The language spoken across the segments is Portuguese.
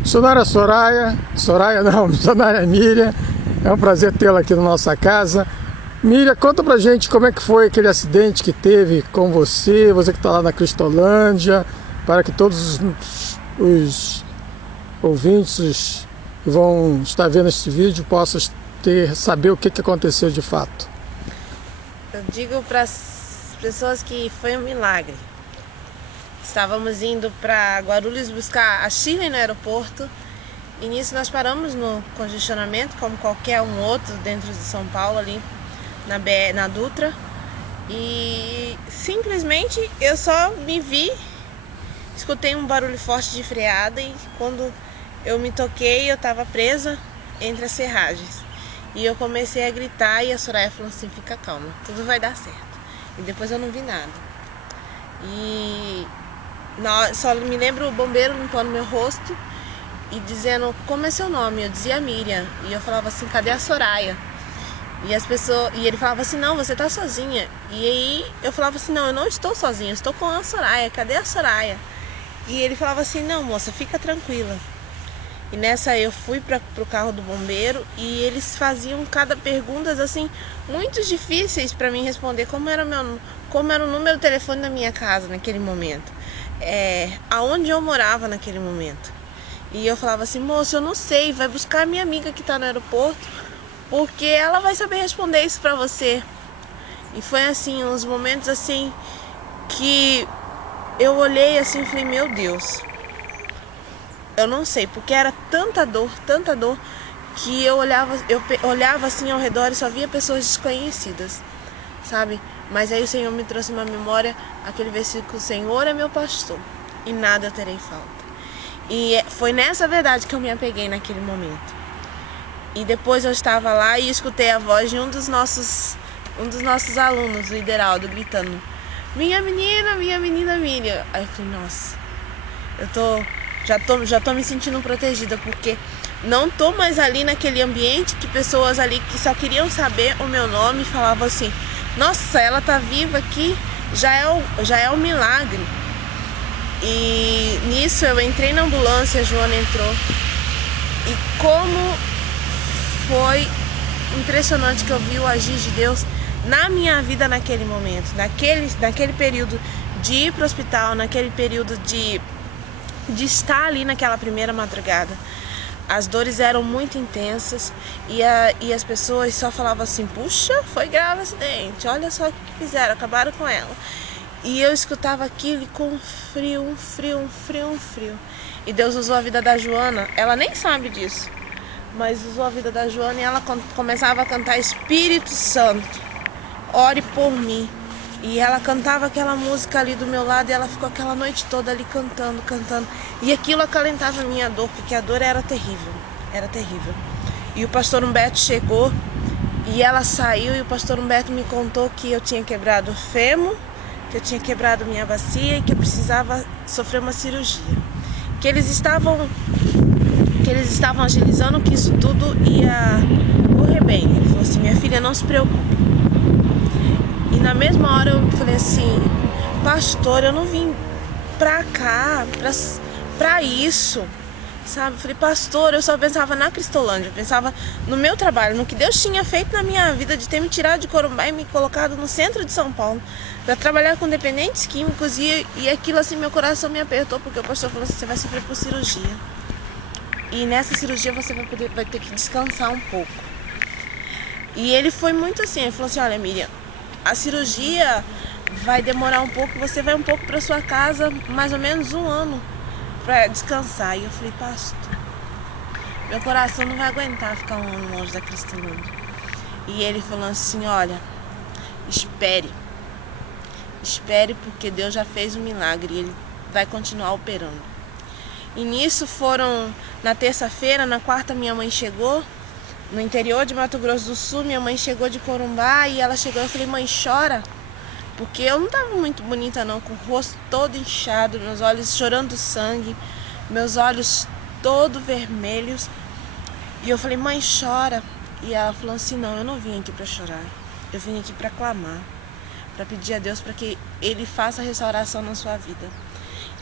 Missionária Soraya, Soraya não, missionária Miriam, é um prazer tê-la aqui na nossa casa. Miriam, conta pra gente como é que foi aquele acidente que teve com você que está lá na Cristolândia, para que todos os ouvintes que vão estar vendo este vídeo possam saber o que aconteceu de fato. Eu digo para as pessoas que foi um milagre. Estávamos indo para Guarulhos buscar a Shirley no aeroporto e nisso nós paramos no congestionamento, como qualquer um outro dentro de São Paulo, ali na Dutra, e simplesmente eu só me vi, escutei um barulho forte de freada e quando eu me toquei eu estava presa entre as ferragens e eu comecei a gritar e a Soraya falou assim: fica calma, tudo vai dar certo. E depois eu não vi nada e só me lembro o bombeiro limpando meu rosto e dizendo: como é seu nome? Eu dizia Miriam e eu falava assim: cadê a Soraya? E ele falava assim: não, você tá sozinha. E aí eu falava assim: não, eu não estou sozinha, eu estou com a Soraya, cadê a Soraya? E ele falava assim: não, moça, fica tranquila. E nessa eu fui pro carro do bombeiro e eles faziam cada perguntas assim muito difíceis para mim responder, como era o número do telefone da minha casa naquele momento, aonde eu morava naquele momento. E eu falava assim: moça, eu não sei, vai buscar a minha amiga que tá no aeroporto, porque ela vai saber responder isso pra você. E foi assim, uns momentos assim que eu olhei assim e falei: meu Deus, eu não sei, porque era tanta dor, que eu olhava assim ao redor e só via pessoas desconhecidas, sabe? Mas aí o Senhor me trouxe uma memória, aquele versículo: o Senhor é meu pastor e nada eu terei falta. E foi nessa verdade que eu me apeguei naquele momento. E depois eu estava lá e escutei a voz de um dos nossos alunos, o Ideraldo, gritando: minha menina Miriam. Aí eu falei: nossa, já tô me sentindo protegida, porque não tô mais ali naquele ambiente que pessoas ali que só queriam saber o meu nome falavam assim: nossa, ela tá viva aqui, já é um milagre. E nisso eu entrei na ambulância, a Joana entrou, e como foi impressionante que eu vi o agir de Deus na minha vida naquele momento, naquele período de ir para o hospital, naquele período de estar ali naquela primeira madrugada. As dores eram muito intensas e as pessoas só falavam assim: puxa, foi grave o acidente, olha só o que fizeram, acabaram com ela. E eu escutava aquilo com um frio. E Deus usou a vida da Joana, ela nem sabe disso, mas usou a vida da Joana e ela começava a cantar: Espírito Santo, ore por mim. E ela cantava aquela música ali do meu lado e ela ficou aquela noite toda ali cantando. E aquilo acalentava a minha dor, porque a dor era terrível. E o pastor Humberto chegou e ela saiu e o pastor Humberto me contou que eu tinha quebrado o fêmur, que eu tinha quebrado minha bacia e que eu precisava sofrer uma cirurgia. Que eles estavam agilizando, que isso tudo ia correr bem. Ele falou assim: minha filha, não se preocupe. E na mesma hora eu falei assim: pastor, eu não vim pra cá pra isso, sabe? Eu falei: pastor, eu só pensava na Cristolândia, eu pensava no meu trabalho, no que Deus tinha feito na minha vida, de ter me tirado de Corumbá e me colocado no centro de São Paulo para trabalhar com dependentes químicos, e aquilo assim, meu coração me apertou, porque o pastor falou assim: você vai sofrer por cirurgia e nessa cirurgia você vai ter que descansar um pouco. E ele foi muito assim, ele falou assim: olha, Miriam, a cirurgia vai demorar um pouco, você vai um pouco para sua casa, mais ou menos 1 ano para descansar. E eu falei: pastor, meu coração não vai aguentar ficar 1 ano longe da Cristolândia. E ele falou assim: olha, espere, porque Deus já fez um milagre e Ele vai continuar operando. E nisso na terça-feira, na quarta minha mãe chegou, no interior de Mato Grosso do Sul, minha mãe chegou de Corumbá e ela chegou, eu falei: mãe, chora, porque eu não estava muito bonita não, com o rosto todo inchado, meus olhos chorando sangue, meus olhos todos vermelhos. E eu falei: mãe, chora. E ela falou assim: não, eu não vim aqui para chorar, eu vim aqui para clamar, para pedir a Deus para que Ele faça a restauração na sua vida.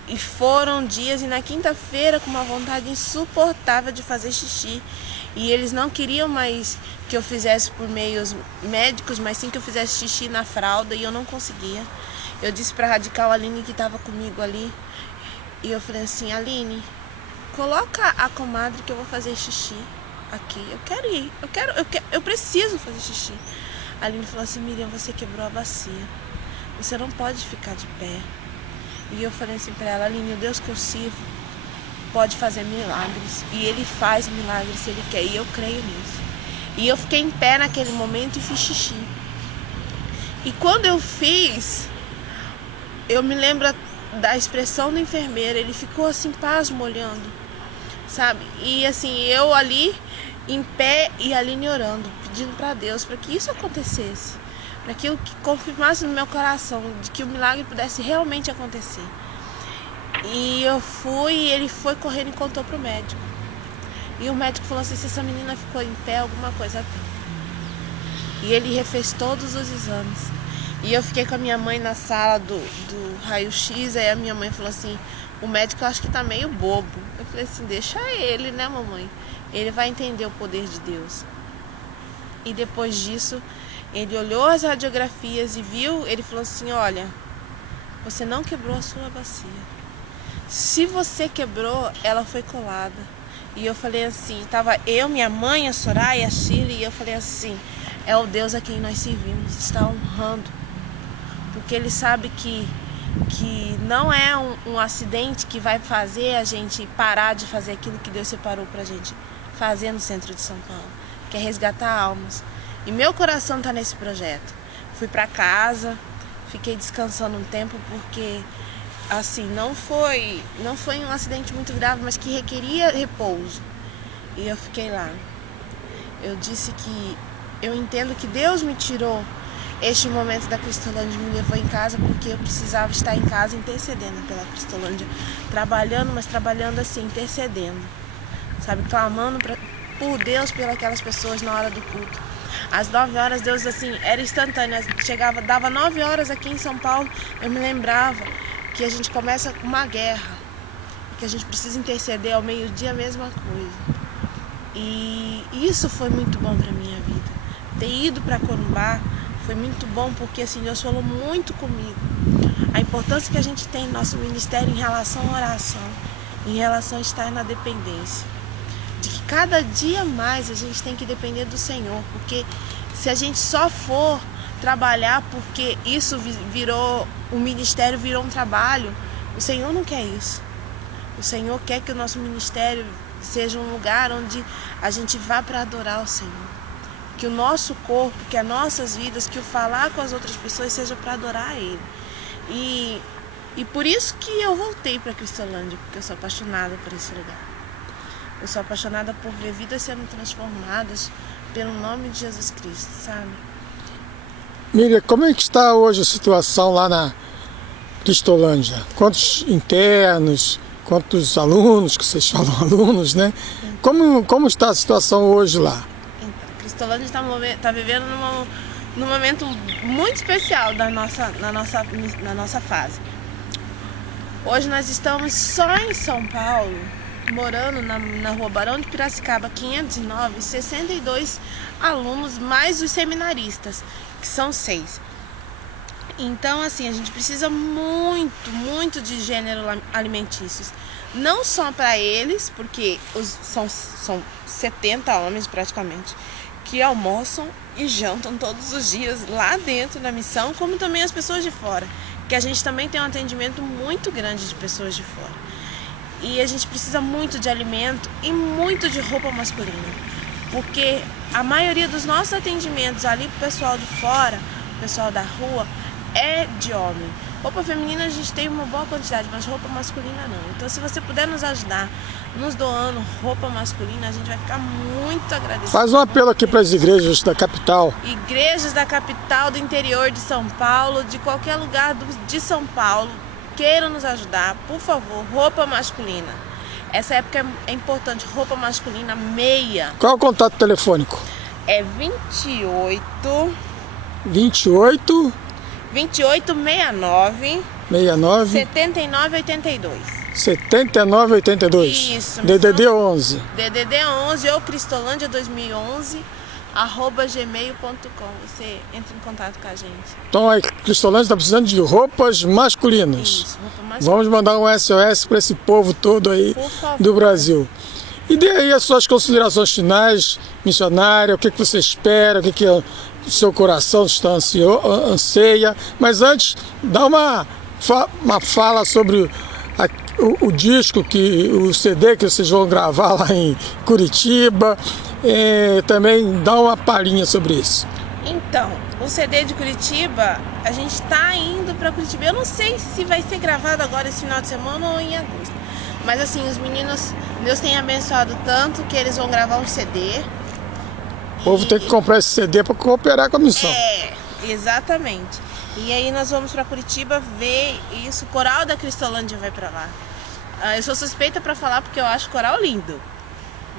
E foram dias, e na quinta-feira com uma vontade insuportável de fazer xixi. E eles não queriam mais que eu fizesse por meios médicos, mas sim que eu fizesse xixi na fralda, e eu não conseguia. Eu disse pra Radical Aline, que estava comigo ali, e eu falei assim: Aline, coloca a comadre que eu vou fazer xixi aqui. Eu quero ir, eu preciso fazer xixi. A Aline falou assim: Miriam, você quebrou a bacia, você não pode ficar de pé. E eu falei assim pra ela: Aline, o Deus que eu sirvo pode fazer milagres, e Ele faz milagres se Ele quer, e eu creio nisso. E eu fiquei em pé naquele momento e fiz xixi. E quando eu fiz, eu me lembro da expressão do enfermeiro, ele ficou assim, pasmo, olhando, sabe? E assim, eu ali em pé e a Aline orando, pedindo para Deus para que isso acontecesse, para que aquilo que confirmasse no meu coração de que o milagre pudesse realmente acontecer. E eu fui, e ele foi correndo e contou pro médico. E o médico falou assim: se essa menina ficou em pé, alguma coisa tem. E ele refez todos os exames. E eu fiquei com a minha mãe na sala do raio-x, aí a minha mãe falou assim: o médico eu acho que tá meio bobo. Eu falei assim: deixa ele, né, mamãe? Ele vai entender o poder de Deus. E depois disso, ele olhou as radiografias e viu, ele falou assim: olha, você não quebrou a sua bacia. Se você quebrou, ela foi colada. E eu falei assim, tava eu, minha mãe, a Soraya, a Shirley, e eu falei assim: é o Deus a quem nós servimos, está honrando. Porque Ele sabe que não é um acidente que vai fazer a gente parar de fazer aquilo que Deus separou pra gente fazer no centro de São Paulo, que é resgatar almas. E meu coração tá nesse projeto. Fui pra casa, fiquei descansando um tempo, porque assim, não foi um acidente muito grave, mas que requeria repouso. E eu fiquei lá. Eu disse que eu entendo que Deus me tirou este momento da Cristolândia, me levou em casa, porque eu precisava estar em casa intercedendo pela Cristolândia, trabalhando, mas trabalhando assim, intercedendo, sabe, clamando por Deus pelas pessoas na hora do culto. Às 9 horas, Deus assim, era instantâneo, chegava, dava 9 horas aqui em São Paulo, eu me lembrava que a gente começa uma guerra, que a gente precisa interceder ao meio-dia, a mesma coisa. E isso foi muito bom para minha vida. Ter ido para Corumbá foi muito bom, porque assim, Deus falou muito comigo. A importância que a gente tem no nosso ministério em relação à oração, em relação a estar na dependência. De que cada dia mais a gente tem que depender do Senhor, porque se a gente só for trabalhar porque isso virou, o ministério virou um trabalho, o Senhor não quer isso. O Senhor quer que o nosso ministério seja um lugar onde a gente vá para adorar o Senhor. Que o nosso corpo, que as nossas vidas, que o falar com as outras pessoas seja para adorar a Ele. E por isso que eu voltei para Cristolândia, porque eu sou apaixonada por esse lugar. Eu sou apaixonada por ver vidas sendo transformadas pelo nome de Jesus Cristo, sabe? Miriam, como é que está hoje a situação lá na Cristolândia? Quantos internos, quantos alunos, que vocês falam alunos, né? Como está a situação hoje lá? Então, Cristolândia está vivendo num momento muito especial na nossa fase. Hoje nós estamos só em São Paulo, morando na rua Barão de Piracicaba 509, 62 alunos, mais os seminaristas, que são 6. Então, assim, a gente precisa muito de gênero alimentícios. Não só para eles, porque são 70 homens praticamente, que almoçam e jantam todos os dias lá dentro da missão, como também as pessoas de fora, que a gente também tem um atendimento muito grande de pessoas de fora. E a gente precisa muito de alimento e muito de roupa masculina, porque a maioria dos nossos atendimentos ali pro pessoal de fora, o pessoal da rua, é de homem. Roupa feminina a gente tem uma boa quantidade, mas roupa masculina não. Então, se você puder nos ajudar, nos doando roupa masculina, a gente vai ficar muito agradecido. Faz um apelo aqui para as igrejas da capital. Igrejas da capital, do interior de São Paulo, de qualquer lugar de São Paulo, queiram nos ajudar, por favor, roupa masculina. Essa época é importante, roupa masculina, meia. Qual é o contato telefônico? É 28 28 68 69 7982. 7982. Isso. DDD 11. DDD 11 ou Cristolândia 2011 @gmail.com. Você entra em contato com a gente. Então a Cristolândia está precisando de roupas masculinas. Isso, roupa masculina. Vamos mandar um SOS para esse povo todo aí Por favor. do Brasil. E dê aí as suas considerações finais, missionária, o que você espera, o que o seu coração está anseia. Mas antes, dá uma fala sobre o disco, o CD que vocês vão gravar lá em Curitiba. Também dá uma palhinha sobre isso. Então, o CD de Curitiba, a gente está indo para Curitiba. Eu não sei se vai ser gravado agora esse final de semana ou em agosto. Mas assim, os meninos, Deus tem abençoado tanto que eles vão gravar um CD. O povo tem que comprar esse CD para cooperar com a missão. Exatamente. E aí nós vamos para Curitiba ver isso. O coral da Cristolândia vai para lá. Eu sou suspeita para falar porque eu acho o coral lindo.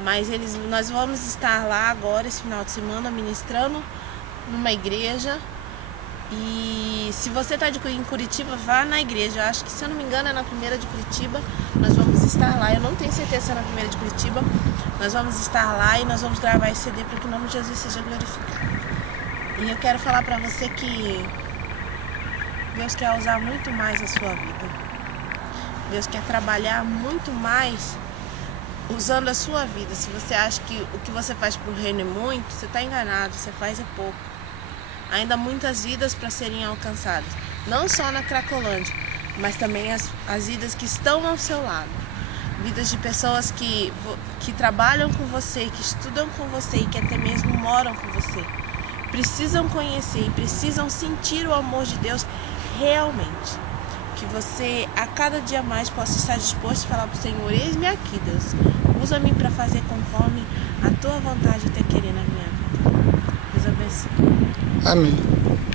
Mas nós vamos estar lá agora, esse final de semana, ministrando numa igreja. E se você está em Curitiba, vá na igreja. Eu acho que, se eu não me engano, é na primeira de Curitiba. Nós vamos estar lá. Eu não tenho certeza se é na primeira de Curitiba. Nós vamos estar lá e nós vamos gravar esse CD para que o nome de Jesus seja glorificado. E eu quero falar para você que Deus quer usar muito mais a sua vida. Deus quer trabalhar muito mais usando a sua vida. Se você acha que o que você faz para o reino é muito, você está enganado, você faz é pouco. Ainda há muitas vidas para serem alcançadas, não só na Cracolândia, mas também as vidas que estão ao seu lado. Vidas de pessoas que trabalham com você, que estudam com você e que até mesmo moram com você. Precisam conhecer e precisam sentir o amor de Deus realmente. Que você a cada dia mais possa estar disposto a falar para o Senhor: eis-me aqui, Deus, usa-me para fazer conforme a tua vontade e teu querer na minha vida. Deus abençoe. Amém.